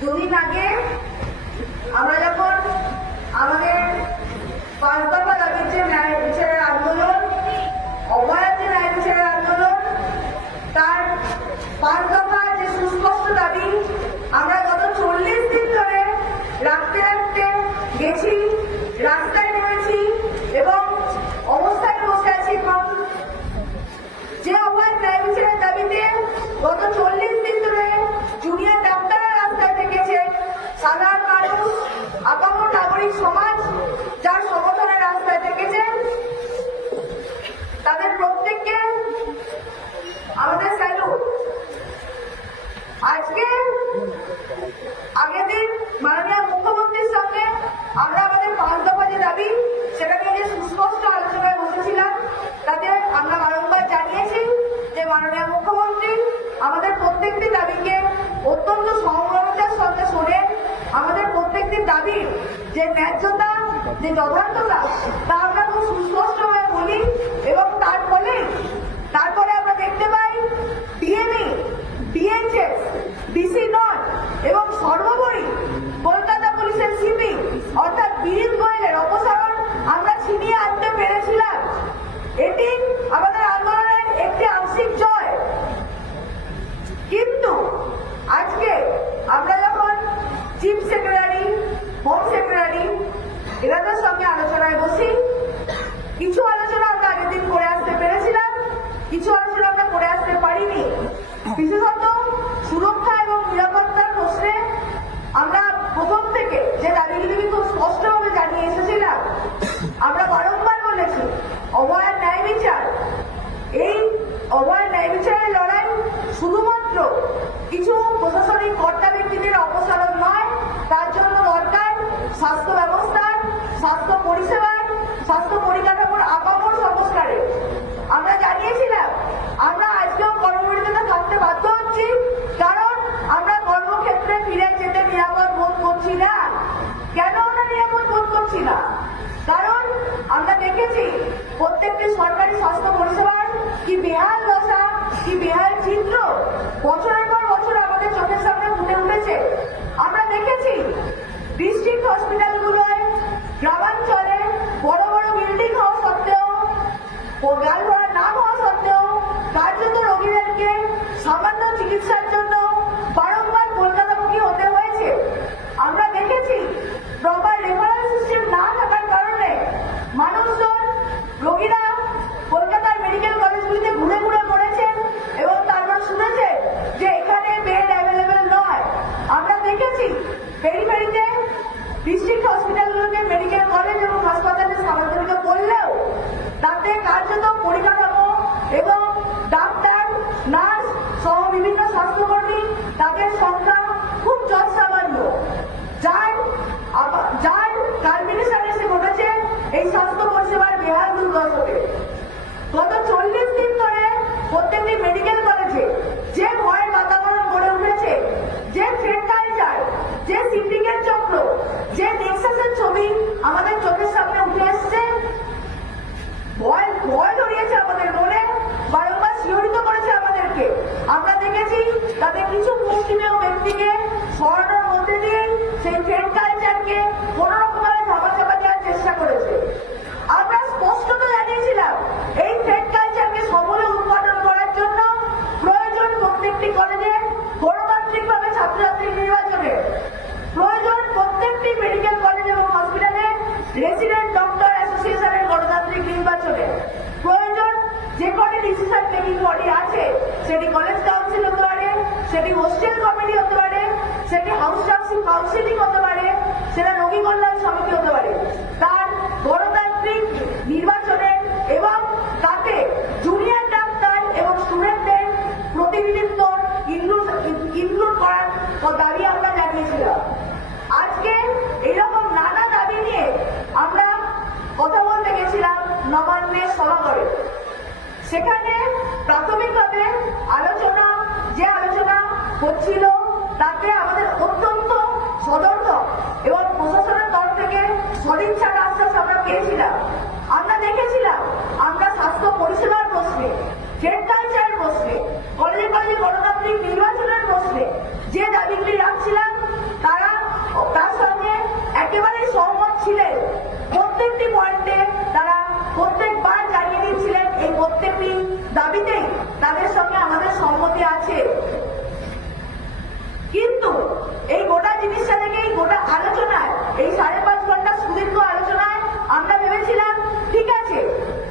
দুদিন আগে আমরা যখন আমাদের 5 দফা দাবির যে ন্যায় বিচারের আন্দোলন, অভয়ার যে ন্যায় বিচারের আন্দোলন, তার 5 দফা যে সুস্পষ্ট দাবি আমরা গত 40 দিন ধরে রাখতে রাখতে গেছি, রাস্তায় নেমেছি এবং অবস্থায় বসে আছি। যে অভয়ার ন্যায় বিচারের দাবিতে গত 40 দিন ধরে জুনিয়র ডাক্তাররা রাস্তায় থেকেছে, সাধারণ মানুষ, আপামর নাগরিক সমাজ যার সমর্থনে রাস্তায় থেকেছে, তাদের প্রত্যেককে আমাদের স্যালুট। আজকে আগের দিন মাননীয় মুখ্যমন্ত্রীর সঙ্গে আমরা আমাদের 5 দফা যে দাবি সেটা নিয়ে সুস্পষ্ট আলোচনায় বসেছিলাম। তাতে আমরা বারংবার জানিয়েছি যে মাননীয় মুখ্যমন্ত্রী আমাদের প্রত্যেকটি দাবিকে অত্যন্ত সংগ্রামতার সঙ্গে শোনেন। আমাদের প্রত্যেকটি দাবির যে ন্যায্যতা, যে যথার্থতা, তা আমরা খুব সুস্পষ্টভাবে বলি এবং তারপরে আমরা দেখতে পাই ডিএমই, ডিএনএস, ডিসি নট এবং সর্বোপরি কলকাতা পুলিশের সিপি অর্থাৎ বিনীত গোয়েলের অপসারণ আমরা ছিনিয়ে আনতে পেরেছিলাম। এটি আমাদের আন্দোলনের একটি আংশিক জয়। কিন্তু আজকে আমরা যখন চিফ সেক্রেটারি, হোম সেক্রেটারি এনাদের সঙ্গে আলোচনায় বসি, কিছু আলোচনা আমরা আগের দিন করে আসতে পেরেছিলাম, কিছু আলোচনা আমরা করে আসতে পারিনি। বিশেষত সুরক্ষা এবং নিরাপত্তার প্রশ্নে আমরা প্রথম থেকে যে দাবিগুলি খুব স্পষ্টভাবে জানিয়ে এসেছিলাম। আমরা বারংবার বলেছি অভয়ার ন্যায় বিচার, এই অভয়ার ন্যায় বিচারের লড়াই শুধুমাত্র কিছু প্রশাসনিক কর্তা ব্যক্তিদের অপসারণ নয়, তার জন্য দরকার স্বাস্থ্য ব্যবস্থার, স্বাস্থ্য পরিষেবার, স্বাস্থ্য পরিকাঠামোর আপামর সংস্কারে। আমরা জানিয়েছিলাম আমরা আজকেও কর্মবিরতিতে থাকতে বাধ্য হচ্ছি, কারণ আমরা কর্মক্ষেত্রে ফিরে যেতে নিরাপদ বোধ করছি না। কেন আমরা নিরাপদ বোধ করছি না? কারণ আমরা দেখেছি প্রত্যেকটি সরকারি স্বাস্থ্য পরিষেবার কি বেহাল দশা, কি বেহাল চিত্র বছরের পর বছর আমাদের চোখের সামনে ফুটে উঠেছে। আমরা দেখেছি ডিস্ট্রিক্ট হসপিটালগুলোয় গ্রামাঞ্চলে বড় বড় বিল্ডিং হওয়া সত্ত্বেও, গাল ভরা নাম হওয়া সত্ত্বেও কার্যত রোগীদেরকে সামান্য চিকিৎসার জন্য বারংবার কলকাতামুখী হতে হয়েছে। আমরা দেখেছি প্রপার রেফারেল সিস্টেম না থাকার কারণে মানুষজন, রোগীরা কলকাতার মেডিকেল কলেজগুলিতে ঘুরে ঘুরে পড়েছেন এবং তারপর শুনেছে যে এখানে বেড অ্যাভেলেবেল নয়। আমরা দেখেছি পেরিফেরিতে ডিস্ট্রিক্ট হসপিটালগুলোকে মেডিকেল কলেজ এবং হাসপাতালে স্থানান্তরিত করলেও তাতে কার্যত পরিকাঠামো এবং ডাক্তার, নার্স সহ বিভিন্ন স্বাস্থ্যকর্মী তাদের সংখ্যা খুব যৎসামান্য, যার কালমিনেশন এসে ঘটেছে এই স্বাস্থ্য পরিষেবার বেহাল দুর্দশাতে। গত 40 দিন ধরে প্রত্যেকটি মেডিকেল কলেজে যে ভয়ের বাতাবরণ গড়ে উঠেছে, যে থ্রেট কালচার, যে সিন্ডিকেট চক্র, যে নেক্সাসের ছবি আমাদের চোখের সামনে উঠে এসছে, ভয় ধরিয়েছে আমাদের মনে, বারংবার শিহরিত করেছে আমাদেরকে। আমরা দেখেছি তাদের কিছু মুষ্টিমেয় ব্যক্তিকে সরানোর মধ্যে দিয়ে সেই থ্রেট কালচারকে কোন রকমভাবে ধামাচাপা দেওয়ার চেষ্টা করেছে। আমরা স্পষ্টত জানিয়েছিলাম এই থ্রেট কালচারকে সমূলে উৎপাদন করার জন্য প্রয়োজন প্রত্যেকটি কলেজে গণতান্ত্রিকভাবে ছাত্রছাত্রী নির্বাচনে, প্রয়োজন প্রত্যেকটি মেডিকেল কলেজ এবং হসপিটালে রেসিডেন্ট ডক্টর অ্যাসোসিয়েশনের গণতান্ত্রিক নির্বাচনে, প্রয়োজন যে কটি ডিসিশন মেকিং বডি আছে, সেটি কলেজ কাউন্সিল হতে পারে, সেটি হোস্টেল কমিটি হতে পারে, সেটি হাউস কাউন্সিলিং হতে পারে, সেটা রোগী কল্যাণ সমিতি হতে পারে, তার গণতান্ত্রিক নির্বাচনে এবং তাতে জুনিয়র ডাক্তার এবং স্টুডেন্টদের প্রতিনিধিত্ব ইনক্লুড করার দাবি আমরা জানিয়েছিলাম। আজকে এরকম নানা দাবি নিয়ে আমরা কথা বলতে গেছিলাম নবান্নের সভাঘরে। সেখানে প্রাথমিকভাবে যে আলোচনা হচ্ছিল তাতে আমাদের অত্যন্ত সদর্থক এবং প্রশাসনের তরফ থেকে সদিচ্ছার আশ্বাস আমরা পেয়েছিলাম। আমরা দেখেছিলাম আমরা স্বাস্থ্য পরিষেবার প্রশ্নে, থ্রেট কালচারের প্রশ্নে, কলেজে কলেজে গণতান্ত্রিক নির্বাচনের প্রশ্নে যে দাবিগুলি রাখছিলাম এই গোটা জিনিসটা থেকে এই গোটা আলোচনায়, এই 5.5 ঘন্টা সুদীর্ঘ আলোচনায় আমরা ভেবেছিলাম ঠিক আছে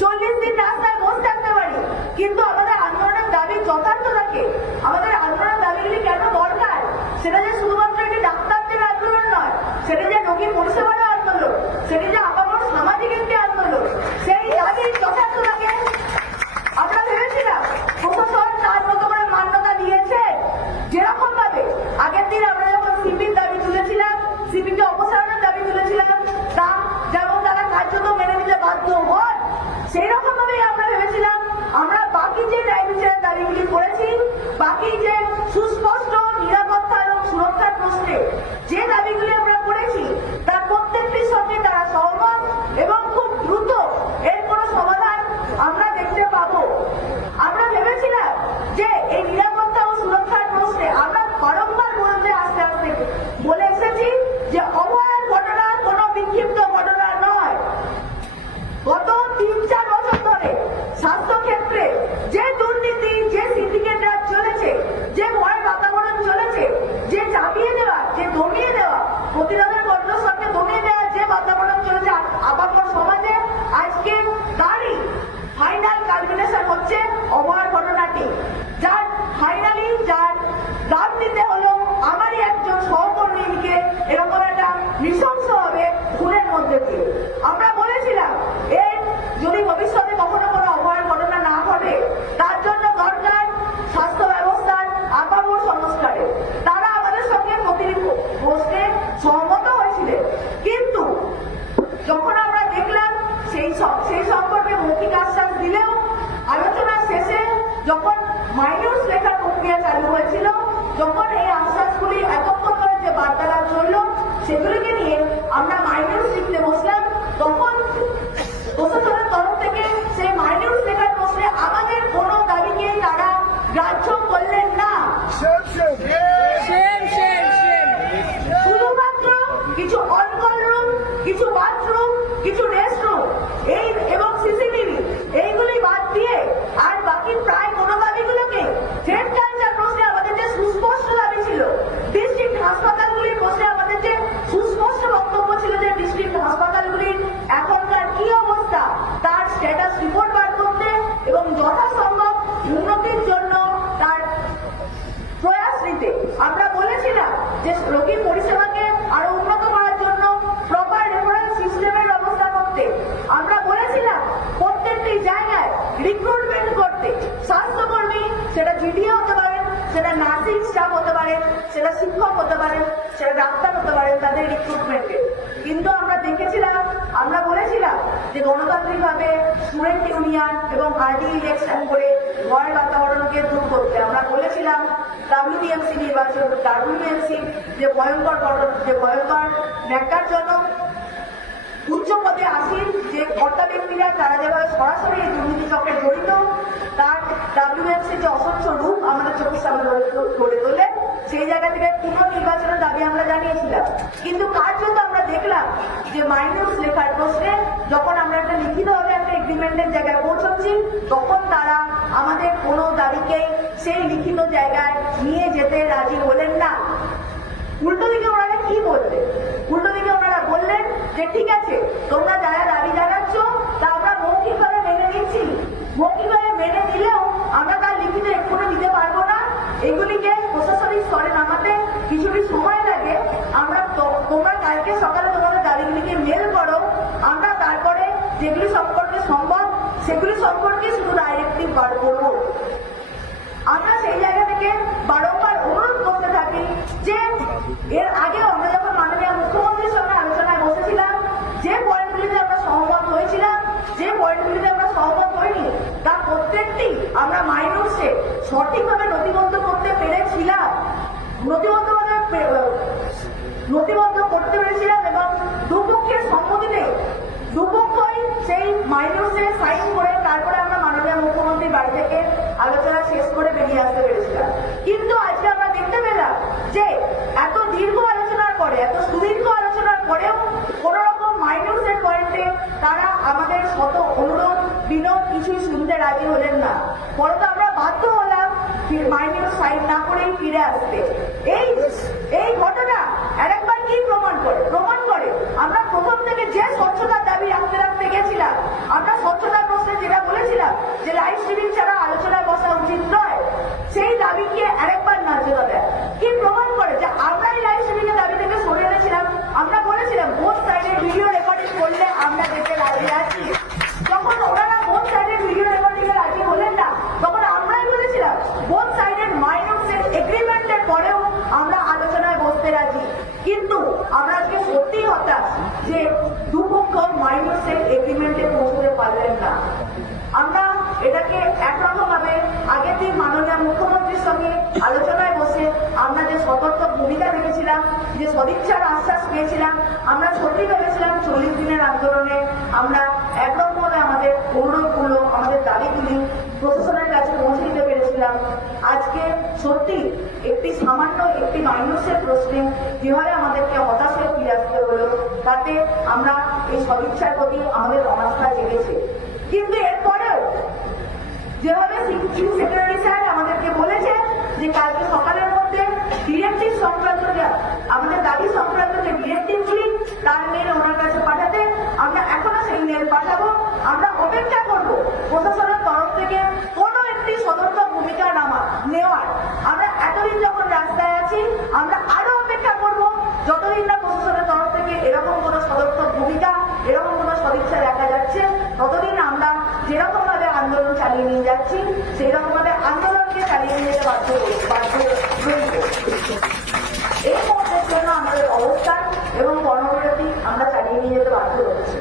40 দিন রাস্তায় বসে থাকতে পারি, কিন্তু আমাদের আন্দোলনের দাবি যথার্থ থাকে, আমাদের আন্দোলনের দাবিগুলি কেন দরকার, সেটা যে শুধুমাত্র একটি ডাক্তারদের আন্দোলন নয়, সেটা যে রোগী পরিষেবার আন্দোলন, সেটা যে আপামর সামাজিক একটি আন্দোলন, সেই দাবি যথার্থ থাকে। আমরা ভেবেছিলাম প্রশাসন তার মতো করে মান্যতা দিয়েছে, যেরকম ভাবে আগের দিন আমরা যখন সিপির দাবি তুলেছিলাম, সিপিকে অপসারণের দাবি তুলেছিলাম, তা যেমন তারা কার্যত মেনে নিতে বাধ্য হন, সেই রকম ভাবেই আমরা ভেবেছিলাম আমরা বাকি যে ন্যায় বিচারের দাবিগুলি করেছি, বাকি যে সুস্পষ্ট নিরাপত্তা এবং সুরক্ষার প্রশ্নে যে দাবিগুলি আমরা করেছি, তার প্রত্যেকটির সঙ্গে তারা সহমত এবং খুব দ্রুত এর কোনো সমাধান আমরা দেখতে পাবো। আমরা ভেবেছিলাম যে এই নিরাপত্তা ও সুরক্ষার প্রশ্নে আমরা বারংবার বলতে আস্তে আস্তে বলে এসেছি যে অভয়ার ঘটনা কোনো বিক্ষিপ্ত ঘটনা নয়। গত 3-4 বছর ধরে স্বাস্থ্য ক্ষেত্রে যে দুর্নীতি, যে সিন্ডিকেট রাজ চলেছে, যে ভয় বাতাবরণ চলেছে, যে চাপিয়ে দেওয়া, যে দমিয়ে দেওয়া, প্রতিরোধের কঠোর সঙ্গে দমিয়ে দেওয়া যে বাতাবরণ চলেছে আপাতত সমাজে, আজকে তারই ফাইনাল কালমিনেশন হচ্ছে অভয়ার ঘটনাটি, যার ফাইনালি যার দাম দিতে হলো আমারই একজন সহকর্মীকে এরকম একটা নৃশংসভাবে খুনের মধ্যে দিয়ে। আমরা বলেছিলাম এর যদি ভবিষ্যতে কখনো কোনো অভয়ার ঘটনা না ঘটে, তার জন্য দরকার স্বাস্থ্য ব্যবস্থার আপামর সংস্কারে। তারা আমাদের সঙ্গে প্রতিনিধি বসতে সহমত হয়েছিলেন, কিন্তু যখন আমরা দেখলাম সেই সম্পর্কে মৌখিক আশ্বাস দিলেও আলোচনার শেষে যখন মাইনরস লেখার প্রক্রিয়া চালু হয়েছিল, যখন এই আশ্বাসগুলি এতক্ষণ ধরে যে বার্তালাপ চলল সেগুলিকে নিয়ে আমরা মাইনরস লিখতে বসলাম, তখন প্রশাসনের তরফ থেকে সেই মাইনরস লেখার প্রশ্নে আমাদের কোনো দাবিকে তারা গ্রাহ্য করলেন না। শুধুমাত্র কিছু অনকল রুম, কিছু বাথরুম, কিছু রেস্টরুম এবং সিসিটিভি এইগুলি বাদ দিয়ে আর বাকি প্রায় কোনো দাবিগুলোকে থ্রেড কালচার প্রশ্নে আমাদের যে সুস্পষ্ট দাবি ছিল, ডিস্ট্রিক্ট হাসপাতালগুলির প্রশ্নে আমাদের যে সুস্পষ্ট বক্তব্য ছিল যে ডিস্ট্রিক্ট হাসপাতালগুলির এখনকার কি অবস্থা তার স্ট্যাটাস রিপোর্ট বার করতে এবং যথাসম্ভব উন্নতির জন্য তার প্রয়াস নিতে। আমরা বলেছিলাম যে রোগী পরিষেবাকে আরো উন্নত করার জন্য প্রপার রেফারেন্স সিস্টেমের ব্যবস্থা করতে। আমরা বলেছিলাম প্রত্যেকটি জায়গায় রিক্রুটমেন্ট করতে, স্বাস্থ্যকর্মী সেটা জিডিও হতে পারেন, সেটা নার্সিং স্টাফ হতে পারেন, সেটা শিক্ষক হতে পারেন, সেটা ডাক্তার হতে পারেন, তাদের রিক্রুটমেন্টে। কিন্তু আমরা দেখেছিলাম, আমরা বলেছিলাম যে গণতান্ত্রিকভাবে স্টুডেন্ট ইউনিয়ন এবং আরডি ইলেকশন করে ভয় বাতাবরণকে দূর করতে। আমরা বলেছিলাম ডাব্লিউবিএমসি নির্বাচন, ডাব্লিউবিএমসি যে ভয়ঙ্কর ন্যাক্কারজনক উচ্চ পদে আসীন যে কর্তা ব্যক্তিরা তারা যেভাবে সরাসরি এই দুর্নীতি চক্রে জড়িত, তার ডাব্লিউবিএমসি যে অস্বচ্ছ রূপ আমাদের চোখের সামনে গড়ে তোলে, সেই জায়গা থেকে পুনর্নির্বাচনের দাবি আমরা জানিয়েছিলাম। কিন্তু কার্যত আমরা দেখলাম যে মাইনরস লেখার প্রশ্নে যখন আমরা একটা লিখিতভাবে একটা এগ্রিমেন্টের জায়গায় পৌঁছচ্ছি, তখন তারা আমাদের কোনো দাবিকে সেই লিখিত জায়গায় নিয়ে যেতে রাজি হলেন না। উল্টো দিকে ওনারা কি বললেন? উল্টো দিকে ওনারা বললেন যে ঠিক আছে, তোমরা যারা দাবি জানাচ্ছ তা আমরা মৌখিকভাবে মেনে নিচ্ছি, মৌখিকভাবে মেনে নিলেও আমরা তার লিখিত এক্ষুনি দিতে পারবো না, এগুলিকে প্রশাসনিক স্তরে নামাতে কিছুটি সময় লাগে, আমরা তোমরা কালকে সকালে তোমাদের দাবিগুলিকে মেল করো, আমরা তারপরে যেগুলি সম্পর্কে সম্ভব সেগুলি সম্পর্কে শুধু ডাইরেক্টিভ বার করবো। আমরা সেই জায়গা থেকে বারংবার অনুরোধ করতে থাকি যে এর আগেও আমরা যখন মাননীয় মুখ্যমন্ত্রীর সঙ্গে আলোচনায় বসেছিলাম, যে পয়েন্টগুলিতে আমরা সহমত হয়েছিলাম, যে পয়েন্টগুলিতে আমরা সহমত হইনি, তার প্রত্যেকটি আমরা মাইনরসে সঠিকভাবে নথিবদ্ধ করতে পেরেছিলাম, নথিবদ্ধ করতে পেরেছিলাম এবং দুপক্ষের সম্মতিতে দুপক্ষই সেই মাইনরসে সাইন করে তারপরে আমরা মাননীয় মুখ্যমন্ত্রীর বাড়ি থেকে আলোচনা শেষ করে বেরিয়ে আসতে পেরেছিলাম। কিন্তু আজকে আমরা দেখতে পেলাম যে এত দীর্ঘ আলোচনার পরে, এত সুদীর্ঘ আলোচনার পরেও কোন রকম মাইনরসের পয়েন্টে তারা আমাদের শত অনুরোধ বিনোদ কিছুই শুনতে রাজি হলেন না। ফলত আমরা বাধ্য হলাম মাইনরস সাইন না করে ফিরে আসতে। এই আমরা আজকে সত্যিই হতাশ যে দুপক্ষ মাইনসের এগ্রিমেন্টে পৌঁছতে পারলেন না। আমরা এটাকে একরকম ভাবে আগের দিন মাননীয় মুখ্যমন্ত্রীর সঙ্গে আলোচনায় বসে আমরা যে সতর্ক ভূমিকা রেখেছিলাম, যে সদিচ্ছার আশ্বাস পেয়েছিলাম, আমরা সত্যি ভেবেছিলাম 40 দিনের আন্দোলনে আমরা একরকম ভাবে আমাদের অনুরোধগুলো, আমাদের দাবিগুলি প্রশাসনের কাছে পৌঁছে দিতে পেরেছিলাম। আজকে সত্যি একটি মাইনসের প্রশ্নে যেভাবে আমাদেরকে হতাশ হয়ে ফিরে আসতে হলো, তাতে আমরা এই সদিচ্ছার প্রতি আমাদের অনাস্থা জেগেছে। কিন্তু এরপরেও যেভাবে চিফ সেক্রেটারি স্যার আমাদেরকে বলেছেন যে কালকে সকালের মধ্যে ডিরেক্টিভ সংক্রান্ত আমাদের দাবি সংক্রান্ত যে ডিরেক্টিভগুলি তার মেল ওনার কাছে পাঠাতে, আমরা এখনো সেই মেল পাঠাবো। আমরা অপেক্ষা করব প্রশাসনের তরফ থেকে কোনো একটি সতর্ক ভূমিকা নেওয়ার। আমরা এতদিন যখন রাস্তায় আছি, আমরা আরো অপেক্ষা করব যতদিন না প্রশাসনের তরফ থেকে এরকম কোনো সতর্ক ভূমিকা, এরকম কোনো সদিচ্ছা দেখা যাচ্ছে, ততদিন আমরা যেরকম ভাবে আন্দোলন চালিয়ে নিয়ে যাচ্ছি সেই রকম ভাবে আন্দোলনকে চালিয়ে নিয়ে যেতে বাধ্য রইব। এই মুহূর্তের জন্য আমাদের অবস্থান এবং কর্মবিরতি আমরা চালিয়ে নিয়ে যেতে বাধ্য হচ্ছি।